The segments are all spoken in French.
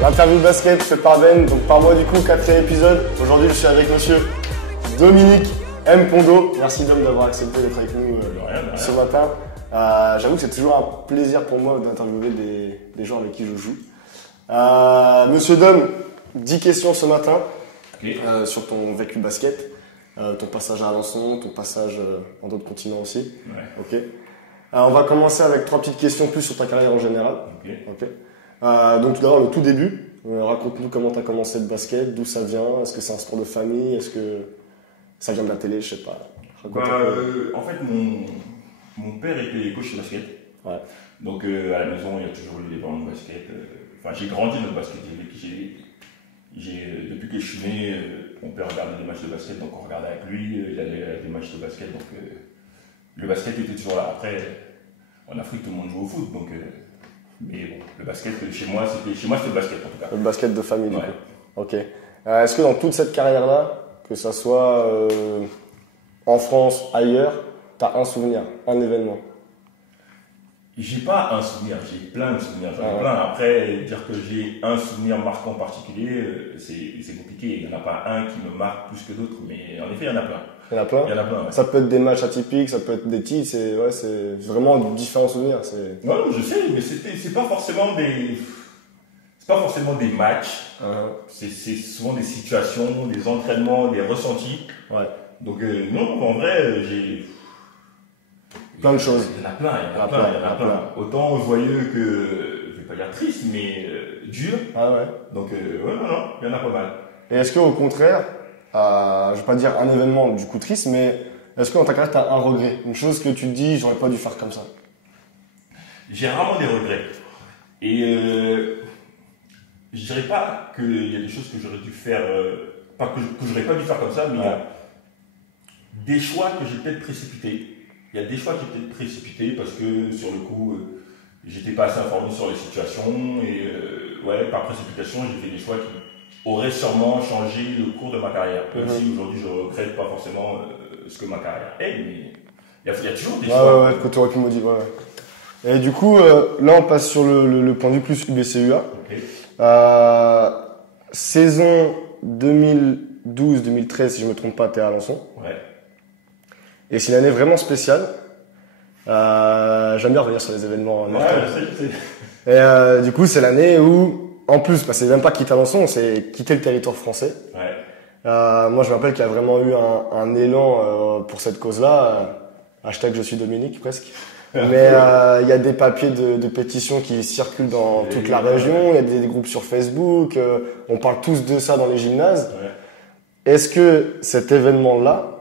L'interview basket fait par Ben, donc par moi du coup, 4e épisode. Aujourd'hui je suis avec monsieur Dominique M. Pondo. Merci Dom d'avoir accepté d'être avec nous ce matin. J'avoue que c'est toujours un plaisir pour moi d'interviewer des gens avec qui je joue. Monsieur Dom, 10 questions ce matin sur ton vécu basket, ton passage à Alençon, ton passage dans d'autres continents aussi. Ouais. Ok. On va commencer avec 3 petites questions plus sur ta carrière en général. Ok. Donc tout d'abord le tout début, raconte-nous comment tu as commencé le basket, d'où ça vient, est-ce que c'est un sport de famille, est-ce que ça vient de la télé, je sais pas. En fait mon père était coach de basket, donc à la maison il y a toujours eu des ballons de basket, j'ai grandi dans le basket, depuis que je suis né, mon père regardait des matchs de basket, donc on regardait avec lui, il allait à des matchs de basket, donc le basket était toujours là. Après en Afrique tout le monde joue au foot, donc mais bon, le basket, chez moi c'était le basket en tout cas. Le basket de famille, du Ouais. coup. Ok. Est-ce que dans toute cette carrière-là, que ça soit en France, ailleurs, tu as un souvenir, un événement? J'ai pas un souvenir, j'ai plein de souvenirs, j'en ai plein. Après, dire que j'ai un souvenir marquant particulier, c'est compliqué. Il n'y en a pas un qui me marque plus que d'autres, mais en effet, il y en a plein. Il y en a plein? Il y en a plein, ouais. Ça peut être des matchs atypiques, ça peut être des titres, c'est vraiment différents souvenirs. Non, je sais, mais c'est pas forcément des matchs. C'est souvent des situations, des entraînements, des ressentis. Ouais. Donc non, en vrai, j'ai Plein de choses. Il y en a plein. Autant joyeux que, je vais pas dire triste, mais dur. Ah ouais. Donc non, il y en a pas mal. Et est-ce qu'au contraire, je vais pas dire un événement du coup triste, mais est-ce que dans ta carrière, tu as un regret? Une chose que tu te dis, j'aurais pas dû faire comme ça? J'ai rarement des regrets. Et je dirais pas qu'il y a des choses que j'aurais dû faire, pas que j'aurais pas dû faire comme ça, mais il y a des choix que j'ai peut-être précipités. Il y a des choix que j'ai peut-être précipités parce que sur le coup, j'étais pas assez informé sur les situations et par précipitation, j'ai fait des choix qui auraient sûrement changé le cours de ma carrière. Même si aujourd'hui, je regrette pas forcément ce que ma carrière est, mais il y a toujours des choix. Ouais, que tu aurais pu me dire. Ouais. Et du coup, là, on passe sur le point de vue plus UBCUA. Okay. Saison 2012-2013, si je me trompe pas, t'es à Alençon. Ouais. Et c'est une année vraiment spéciale. J'aime bien revenir sur les événements. Je sais. Et du coup, c'est l'année où, en plus, c'est même pas quitter Alençon, c'est quitter le territoire français. Ouais. Moi, je me rappelle qu'il y a vraiment eu un élan pour cette cause-là. Hashtag je suis Dominique, presque. Mais il y a des papiers de pétition qui circulent dans toute la région. Il y a des groupes sur Facebook. On parle tous de ça dans les gymnases. Ouais. Est-ce que cet événement-là,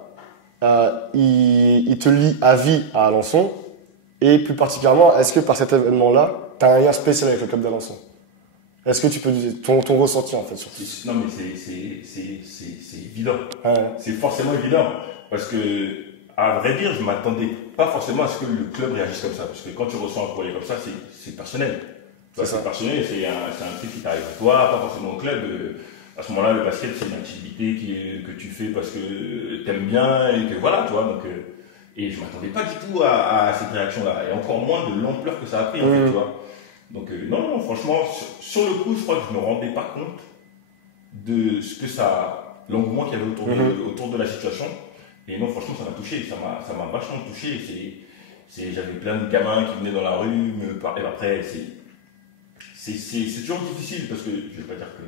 il te lie à vie à Alençon? Et plus particulièrement, est-ce que par cet événement-là, tu as un lien spécial avec le club d'Alençon? Est-ce que tu peux dire ton ressenti en fait sur ça? Non, mais c'est évident. Ouais. C'est forcément évident. Parce que, à vrai dire, je m'attendais pas forcément à ce que le club réagisse comme ça. Parce que quand tu reçois un courrier comme ça, c'est personnel. C'est personnel, c'est un truc qui t'arrive à toi, pas forcément au club. À ce moment-là, le basket, c'est une activité que tu fais parce que t'aimes bien et que voilà, tu vois. Donc, et je m'attendais pas du tout à cette réaction-là. Et encore moins de l'ampleur que ça a pris, en fait, tu vois. Donc, non, franchement, sur le coup, je crois que je me rendais pas compte de ce que l'engouement qu'il y avait autour de la situation. Et non, franchement, ça m'a touché, ça m'a vachement touché. J'avais plein de gamins qui venaient dans la rue, me parler. Après, c'est toujours difficile parce que, je vais pas dire que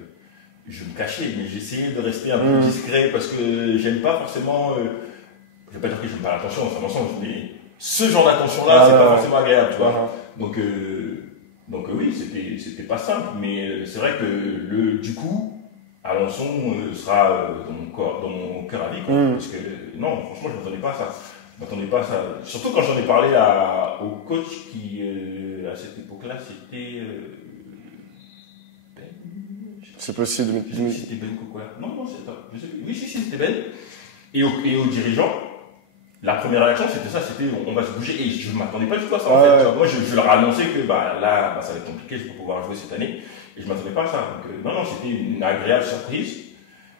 je me cachais, mais j'essayais de rester un peu discret parce que j'aime pas forcément, je vais pas dire que j'aime pas l'attention, ça m'en mais ce genre d'attention-là, c'est pas forcément agréable, tu vois. Donc oui, c'était pas simple, mais c'est vrai que du coup, Alençon sera dans mon cœur à vie, quoi. Parce que non, franchement, je m'attendais pas à ça. Surtout quand j'en ai parlé au coach qui, à cette époque-là, c'était Ben. C'est possible. C'était Ben quoi? Non, c'est pas. Oui, si, c'était Ben. Et aux dirigeants, la première réaction, c'était ça, on va se bouger. Et je ne m'attendais pas du tout à ça, en fait. Moi, je leur ai annoncé que là, ça va être compliqué, je vais pas pouvoir jouer cette année. Et je ne m'attendais pas à ça. Donc, non, c'était une agréable surprise.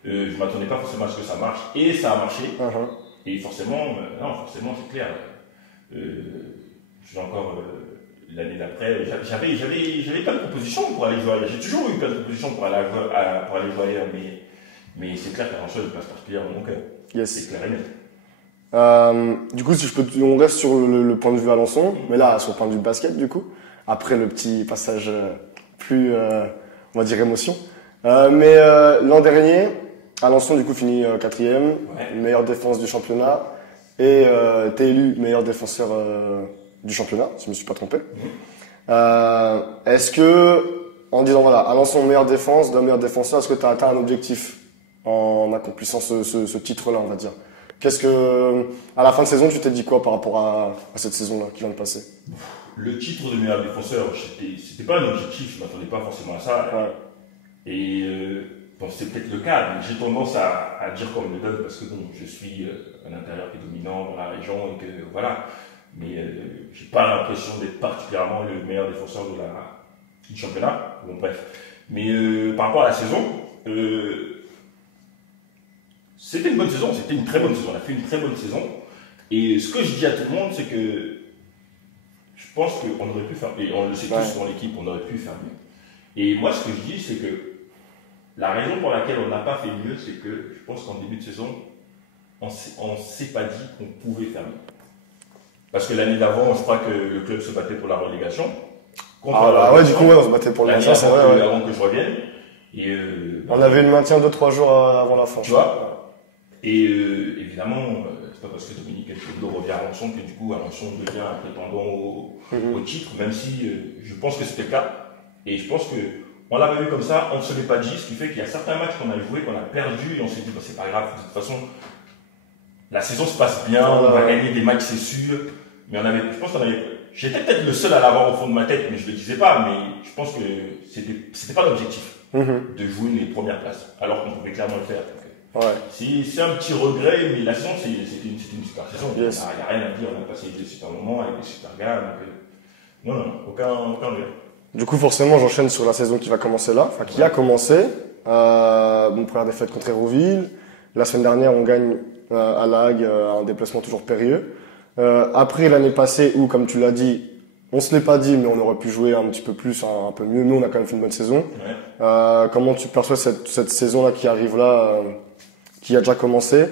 Je ne m'attendais pas forcément à ce que ça marche. Et ça a marché. Et forcément, c'est clair. J'ai encore l'année d'après, j'avais plein de propositions pour aller jouer. J'ai toujours eu plein de propositions pour aller jouer ailleurs, mais c'est clair qu'un chose passe particulièrement dans mon cœur. Yes. C'est clair et net. Du coup, si on reste sur le point de vue Alençon, mais là, sur le point de vue basket, du coup, après le petit passage plus, on va dire, émotion. Mais l'an dernier, Alençon, du coup, finit 4e, meilleure défense du championnat, et t'es élu meilleur défenseur du championnat, si je me suis pas trompé. Est-ce que, en disant, voilà, Alençon, meilleure défense, d'un meilleur défenseur, est-ce que tu as atteint un objectif en accomplissant ce titre-là, on va dire? Qu'est-ce que, à la fin de saison, tu t'es dit quoi par rapport à cette saison-là qui vient de passer? Le titre de meilleur défenseur, c'était pas un objectif, je m'attendais pas forcément à ça. Ouais. Et bon, c'est peut-être le cas, mais j'ai tendance à dire comme le donne parce que bon, je suis un intérieur qui est dominant dans la région et que voilà. Mais j'ai pas l'impression d'être particulièrement le meilleur défenseur du championnat. Bon, bref. Mais par rapport à la saison, c'était une bonne saison, c'était une très bonne saison. On a fait une très bonne saison. Et ce que je dis à tout le monde, c'est que je pense qu'on aurait pu faire, et on le sait tous dans l'équipe, on aurait pu faire mieux. Et moi, ce que je dis, c'est que la raison pour laquelle on n'a pas fait mieux, c'est que je pense qu'en début de saison, on ne s'est pas dit qu'on pouvait faire mieux. Parce que l'année d'avant, je crois que le club se battait pour la relégation. Du coup, on se battait pour le maintien, c'est vrai. Avant que je revienne. Et, on avait le maintien 2-3 jours avant la fin. Tu vois. Et évidemment, c'est pas parce que Dominique Elfedo revient à Alençon que du coup Alençon devient un prétendant au titre, même si je pense que c'était le cas. Et je pense qu'on l'avait vu comme ça, on ne se l'est pas dit, ce qui fait qu'il y a certains matchs qu'on a joués, qu'on a perdu, et on s'est dit, bah, c'est pas grave, de toute façon, la saison se passe bien, on va gagner des matchs, c'est sûr. Mais je pense qu'on avait, j'étais peut-être le seul à l'avoir au fond de ma tête, mais je le disais pas, mais je pense que c'était pas l'objectif de jouer les premières places, alors qu'on pouvait clairement le faire. C'est un petit regret, mais la saison, c'était une super saison. Il n'y a rien à dire, on a passé des super moments avec des super gars. Donc, non, aucun regret. Du coup, forcément, j'enchaîne sur la saison qui va commencer là, qui a commencé. Première défaite contre Hérouville. La semaine dernière, on gagne à La Hague, un déplacement toujours périlleux. Après l'année passée, où, comme tu l'as dit, on se l'est pas dit, mais on aurait pu jouer un petit peu plus, un peu mieux. Nous, on a quand même fait une bonne saison. Comment tu perçois cette saison-là qui arrive là, qui a déjà commencé?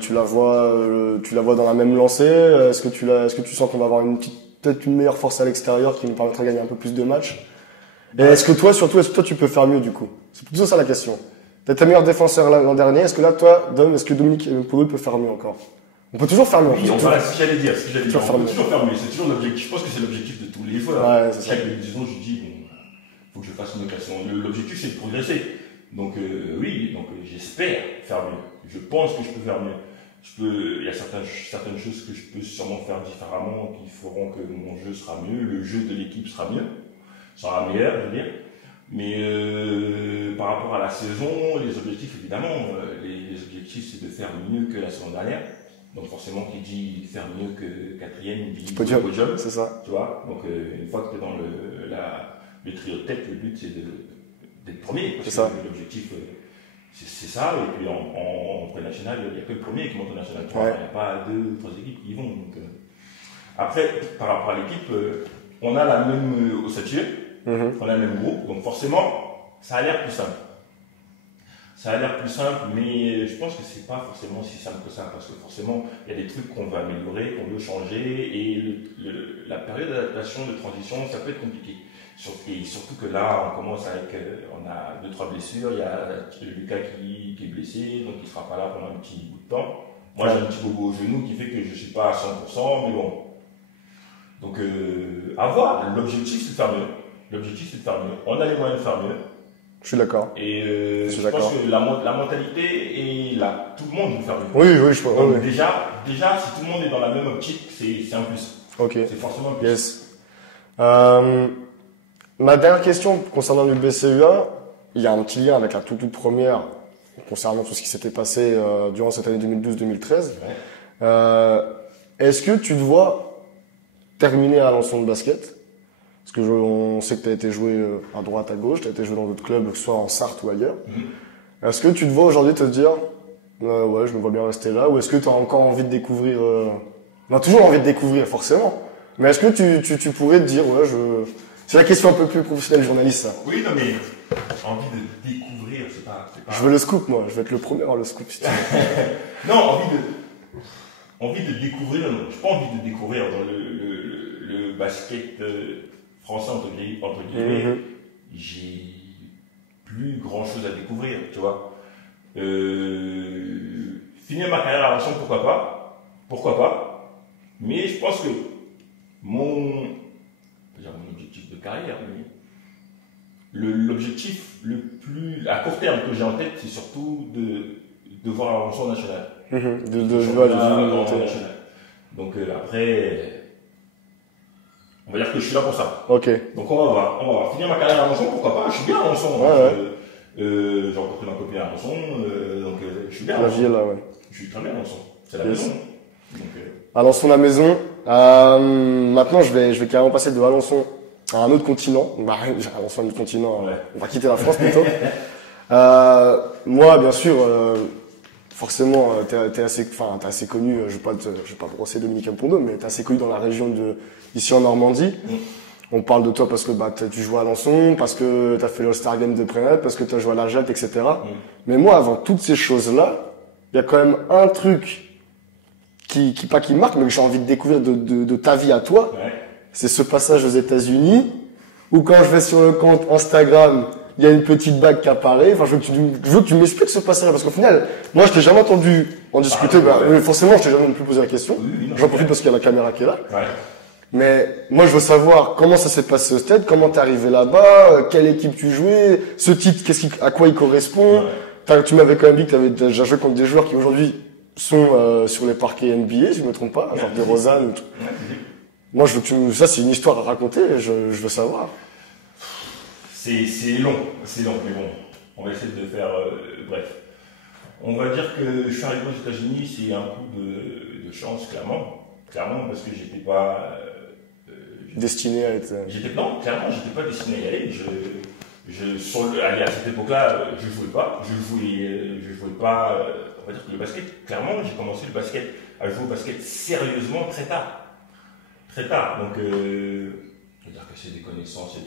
Tu la vois dans la même lancée? Est-ce que tu sens qu'on va avoir peut-être une meilleure force à l'extérieur qui nous permettra de gagner un peu plus de matchs? Et est-ce que toi tu peux faire mieux du coup? C'est plutôt ça la question. T'es meilleur défenseur l'an dernier. Est-ce que là, toi, Dom, est-ce que Dominique Elfedo peut faire mieux encore? On peut toujours faire mieux. Oui, voilà ce que j'allais dire. On peut toujours faire mieux. C'est toujours l'objectif. Je pense que c'est l'objectif de tous les joueurs. Chaque saison, je dis, bon, faut que je fasse une occasion. L'objectif, c'est de progresser. Donc, j'espère faire mieux. Je pense que je peux faire mieux. Il y a certaines choses que je peux sûrement faire différemment qui feront que mon jeu sera mieux, le jeu de l'équipe sera meilleur, je veux dire. Mais par rapport à la saison, les objectifs, évidemment, les objectifs, c'est de faire mieux que la saison dernière. Donc forcément, qui dit faire mieux que 4e, dit podium, c'est ça. Tu vois. Donc une fois que tu es dans le trio de tête, le but c'est d'être premier. C'est ça. L'objectif, c'est ça. Et puis en pré-national, il n'y a que le premier qui monte en national 3. Il n'y a pas 2 ou 3 équipes qui y vont. Donc, après, par rapport à l'équipe, on a la même ossature, on a le même groupe. Donc forcément, ça a l'air plus simple. Mais je pense que c'est pas forcément si simple que ça, parce que forcément, il y a des trucs qu'on veut améliorer, qu'on veut changer, et la période d'adaptation, de transition, ça peut être compliqué. Et surtout que là, on a 2-3 blessures, il y a Lucas qui est blessé, donc il sera pas là pendant un petit bout de temps. Moi, j'ai un petit bobo au genou qui fait que je suis pas à 100%, mais bon. Donc, à voir. L'objectif, c'est de faire mieux. On a les moyens de faire mieux. Je suis d'accord. Et je pense que la mentalité est là. Tout le monde veut faire mieux. Oui, je pense. Donc déjà, si tout le monde est dans la même optique, c'est un plus. Ok. C'est forcément un plus. Yes. Ma dernière question concernant le BCUA, il y a un petit lien avec la toute première concernant tout ce qui s'était passé durant cette année 2012-2013. Est-ce que tu te vois terminer à Alençon de basket? Parce que on sait que tu as été joué à droite, à gauche, tu as été joué dans d'autres clubs, que ce soit en Sarthe ou ailleurs. Est-ce que tu te vois aujourd'hui te dire ouais, je me vois bien rester là, ou est-ce que tu as encore envie de découvrir on a toujours envie de découvrir, forcément. Mais est-ce que tu pourrais te dire, c'est la question un peu plus professionnelle journaliste, ça. Oui, non, mais envie de découvrir, c'est pas... Je veux le scoop, moi. Je veux être le premier à avoir le scoop, si tu veux. Non, envie de découvrir, non. J'ai pas envie de découvrir dans le basket français, entre guillemets. J'ai plus grand chose à découvrir, tu vois. Finir ma carrière à Argenson, pourquoi pas. Mais je pense que mon objectif de carrière, l'objectif le plus à court terme que j'ai en tête, c'est surtout de voir Argenson national. de jouer national. Donc après, on va dire que je suis là pour ça. Ok. Donc on va voir. Finir ma carrière à Argenson, pourquoi pas. Je suis bien à Argenson. J'ai rencontré ma copine à Argenson, donc je suis bien à Argenson. La vie est là, ouais. Je suis très bien à Argenson. C'est la maison. Donc, Alençon la maison. Maintenant, je vais carrément passer de Alençon à un autre continent. Alençon à un autre continent. Ouais. On va quitter la France plutôt. Moi, bien sûr, forcément, t'es assez connu. Je vais pas brosser Dominique Mpondo, mais t'es assez connu dans la région ici en Normandie. On parle de toi parce que tu joues à Alençon, parce que t'as fait l'All-Star Game de Prénat, parce que t'as joué à la Jatte, etc. Mais moi, avant toutes ces choses-là, il y a quand même un truc qui marque, mais que j'ai envie de découvrir de ta vie à toi. Ouais. C'est ce passage aux États-Unis, où quand je vais sur le compte Instagram, il y a une petite bague qui apparaît. Enfin, je veux que tu m'expliques ce passage, parce qu'au final, moi, je t'ai jamais entendu en discuter. Forcément, je t'ai jamais non plus posé la question. J'en profite parce qu'il y a la caméra qui est là. Ouais. Mais moi, je veux savoir comment ça s'est passé au stade, comment t'es arrivé là-bas, quelle équipe tu jouais, ce titre, à quoi il correspond. Ouais. Tu m'avais quand même dit que t'avais déjà joué contre des joueurs qui aujourd'hui sont sur les parquets NBA, si je me trompe pas, genre des Rosanne. Moi, ça c'est une histoire à raconter, je veux savoir. C'est long, mais bon, on va essayer de faire bref. On va dire que je suis arrivé aux États-Unis, c'est un coup de chance, clairement, parce que j'étais pas destiné à être. Non, clairement, j'étais pas destiné à y aller. Allez, à cette époque-là, je jouais pas, on va dire que le basket, clairement, j'ai commencé à jouer au basket sérieusement très tard. Donc, on va dire que c'est des connaissances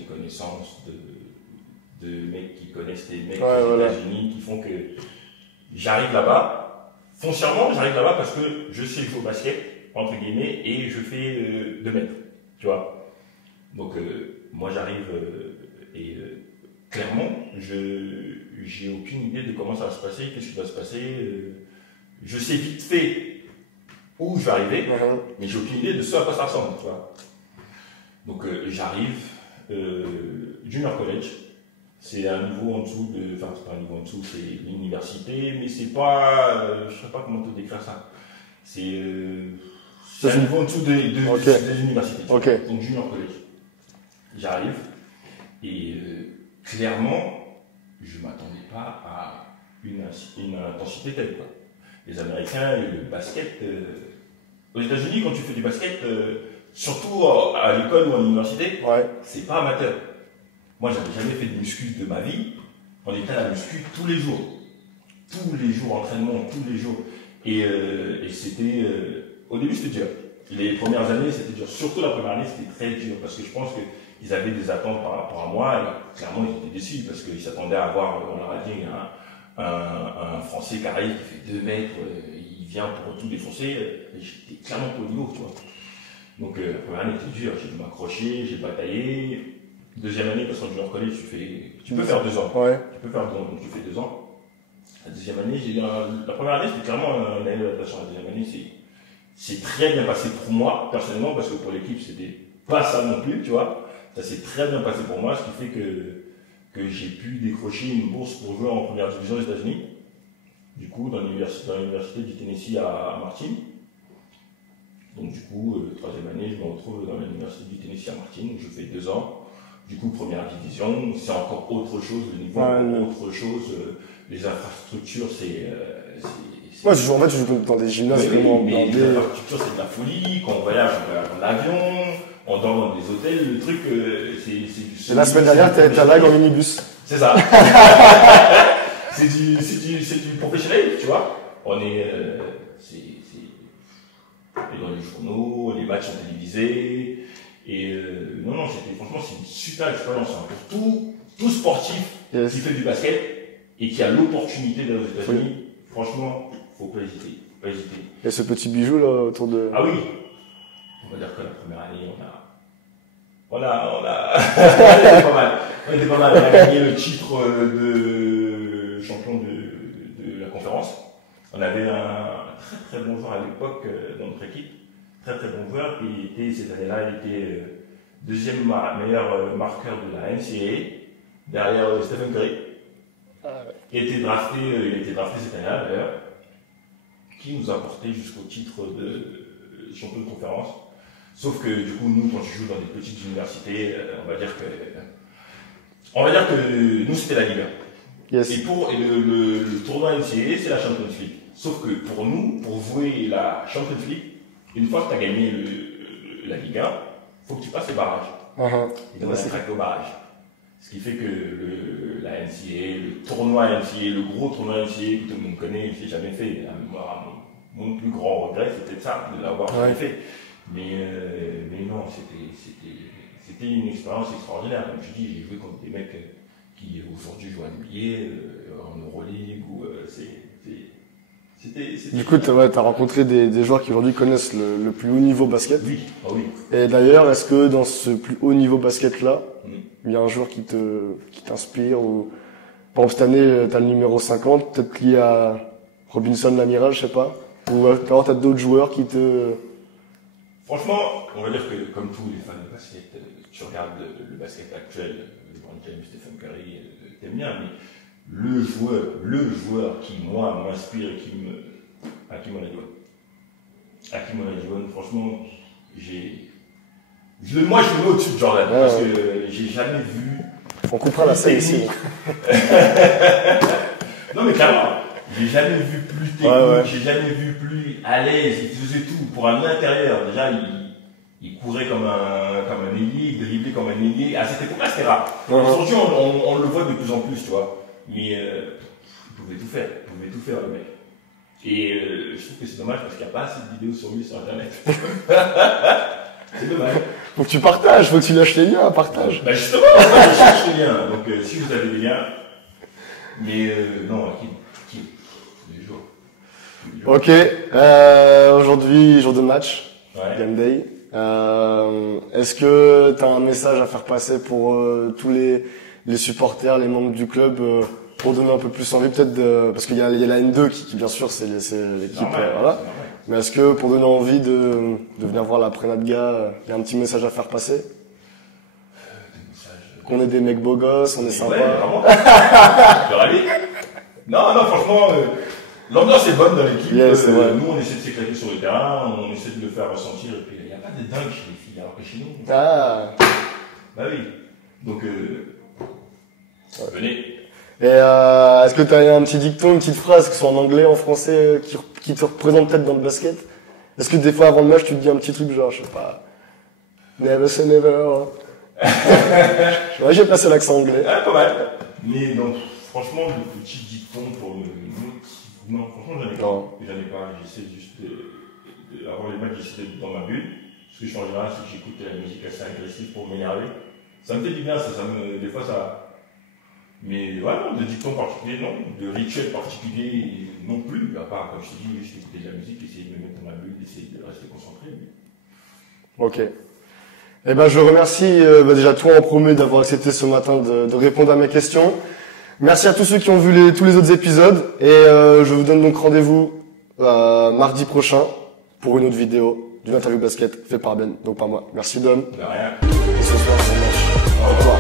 de mecs qui connaissent des mecs aux États-Unis qui font que j'arrive là-bas. Foncièrement, j'arrive là-bas parce que je sais jouer au basket, entre guillemets, et je fais 2 mètres, tu vois. Donc, moi, j'arrive et clairement, j'ai aucune idée de comment ça va se passer, qu'est-ce qui va se passer. Je sais vite fait où je vais arriver, mais j'ai aucune idée de ce à quoi ça ressemble, tu vois. Donc j'arrive, Junior College, c'est un niveau en dessous c'est pas un niveau en dessous, c'est l'université, mais c'est pas, je sais pas comment te décrire ça. C'est un niveau en dessous des universités. Okay. Donc Junior College. J'arrive et clairement, je m'attendais pas à une intensité telle, quoi. Les Américains, le basket, aux États-Unis, quand tu fais du basket, surtout à l'école ou à l'université, c'est pas amateur. Moi, j'avais jamais fait de muscu de ma vie. On était à la muscu tous les jours. Entraînement, tous les jours. Et c'était, au début, c'était dur. Les premières années, c'était dur. Surtout la première année, c'était très dur parce que je pense qu'ils avaient des attentes par rapport à moi et clairement, ils étaient déçus parce qu'ils s'attendaient à avoir, on leur a dit, un Français qui arrive, qui fait 2 mètres, il vient pour tout défoncer. J'étais clairement pas au niveau, tu vois. Donc, la première année était dure, j'ai dû m'accrocher, j'ai bataillé. Deuxième année, parce qu'en junior college, tu peux faire 2 ans. Ouais. Tu peux faire 2 ans, donc tu fais 2 ans. La deuxième année, la première année, c'était clairement une année d'adaptation. La deuxième année, c'est très bien passé pour moi, personnellement, parce que pour l'équipe, c'était pas ça non plus, tu vois. Ça s'est très bien passé pour moi, ce qui fait que j'ai pu décrocher une bourse pour jouer en première division aux États-Unis. Du coup, dans l'université du Tennessee à Martin. Donc, du coup, 3e année, je me retrouve dans l'université du Tennessee à Martin, où je fais 2 ans. Du coup, première division, c'est encore autre chose, le niveau autre chose. Les infrastructures, Moi, je joue dans des gymnases vraiment mais les infrastructures, c'est de la folie. Quand on voyage en avion, on dort dans des hôtels, le truc, c'est Et la semaine dernière, t'es à Lague en minibus. C'est ça. c'est du professionnel, tu vois. On est, dans les journaux, les matchs sont télévisés. franchement, c'est une super expérience hein, pour tout sportif qui fait du basket et qui a l'opportunité d'aller aux États-Unis. Franchement, faut pas hésiter. Il y a ce petit bijou là autour de. Ah oui. On va dire que la première année, on était pas mal. On était pas mal. On a gagné le titre de champion de la conférence. On avait un très bon joueur à l'époque dans notre équipe. Très bon joueur. Cette année-là, il était deuxième meilleur marqueur de la NCAA. Derrière Stephen Curry. Il était drafté cette année-là d'ailleurs. Qui nous a porté jusqu'au titre de champion de conférence. Sauf que du coup, nous, quand tu joues dans des petites universités, on va dire que nous, c'était la Ligue 1. Yes. Et le tournoi NCAA, c'est la Champions League. Sauf que pour nous, pour jouer la Champions League, une fois que tu as gagné la Ligue 1, il faut que tu passes les barrages. Et donc, on a craqué au barrage. Ce qui fait que la NCAA, le tournoi NCAA, le gros tournoi NCAA que tout le monde connaît, je l'ai jamais fait. Mon plus grand regret, c'était ça, de l'avoir jamais fait. Mais non, c'était une expérience extraordinaire. Comme tu dis, j'ai joué contre des mecs qui aujourd'hui jouent à NBA, en Euroleague, ou c'était. Du coup, t'as rencontré des joueurs qui aujourd'hui connaissent le plus haut niveau basket. Oui, ah oui. Et d'ailleurs, est-ce que dans ce plus haut niveau basket là, il y a un joueur qui t'inspire ou par exemple cette année, t'as le numéro 50, peut-être lié à Robinson l'amiral, je sais pas. Ou alors t'as d'autres joueurs qui te. Franchement, on va dire que comme tous les fans de basket, tu regardes le basket actuel, LeBron James, Stephen Curry, t'aimes bien, mais le joueur qui moi m'inspire et Hakeem Olajuwon, franchement, moi je le mets au-dessus de Jordan parce que j'ai jamais vu. On comprend la scène ici. Non mais clairement. J'ai jamais vu plus technique, j'ai jamais vu plus à l'aise, il faisait tout. Pour un intérieur, déjà, il courait comme un ailier, il driblait comme un ailier. À cette époque-là, c'était rare. Aujourd'hui, on le voit de plus en plus, tu vois. Mais il pouvait tout faire, le mec. Et je trouve que c'est dommage parce qu'il n'y a pas assez de vidéos sur lui sur Internet. C'est dommage. Faut que tu partages, faut que tu lâches les liens, partage. Bah justement, moi je cherche les liens. Donc si vous avez des liens. Mais non, Hakeem. Ok, aujourd'hui, jour de match, Game Day. Est-ce que tu as un message à faire passer pour tous les supporters, les membres du club, pour donner un peu plus envie peut-être parce qu'il y a la N2 qui bien sûr c'est l'équipe, voilà. Mais est-ce que pour donner envie de venir voir la Prenadga, il y a un petit message à faire passer? Qu'on est des mecs beaux gosses, on est sympa. Ouais, vraiment. Non, franchement, l'ambiance est bonne dans l'équipe. Nous, on essaie de s'éclater sur le terrain, on essaie de le faire ressentir. Et puis, il n'y a pas de dingue chez les filles, alors que chez nous. Ah. Bah oui. Donc, venez. Et est-ce que tu as un petit dicton, une petite phrase, que ce soit en anglais, en français, qui te représente peut-être dans le basket? Est-ce que des fois, avant le match, tu te dis un petit truc genre, je sais pas, never say never. Ouais, j'ai passé l'accent anglais. Ah, pas mal. Mais donc, franchement, le petit dicton pour le non, franchement, j'en ai pas. J'essaie juste avant les matchs, j'essaie d'être dans ma bulle. Ce que je fais en général, c'est que j'écoute la musique assez agressive pour m'énerver. Ça me fait du bien, des fois ça. Mais voilà, de dicton particulier, non. De rituel particulier, non plus. À part, comme je t'ai dit, juste écouter de la musique, essayer de me mettre dans ma bulle, essayer de rester concentré. Mais... Ok. Eh ben, je remercie déjà toi en premier d'avoir accepté ce matin de répondre à mes questions. Merci à tous ceux qui ont vu tous les autres épisodes et je vous donne donc rendez-vous mardi prochain pour une autre vidéo d'une interview basket faite par Ben, donc par moi. Merci Dom. De rien. Et ce soir, c'est le match. Au revoir.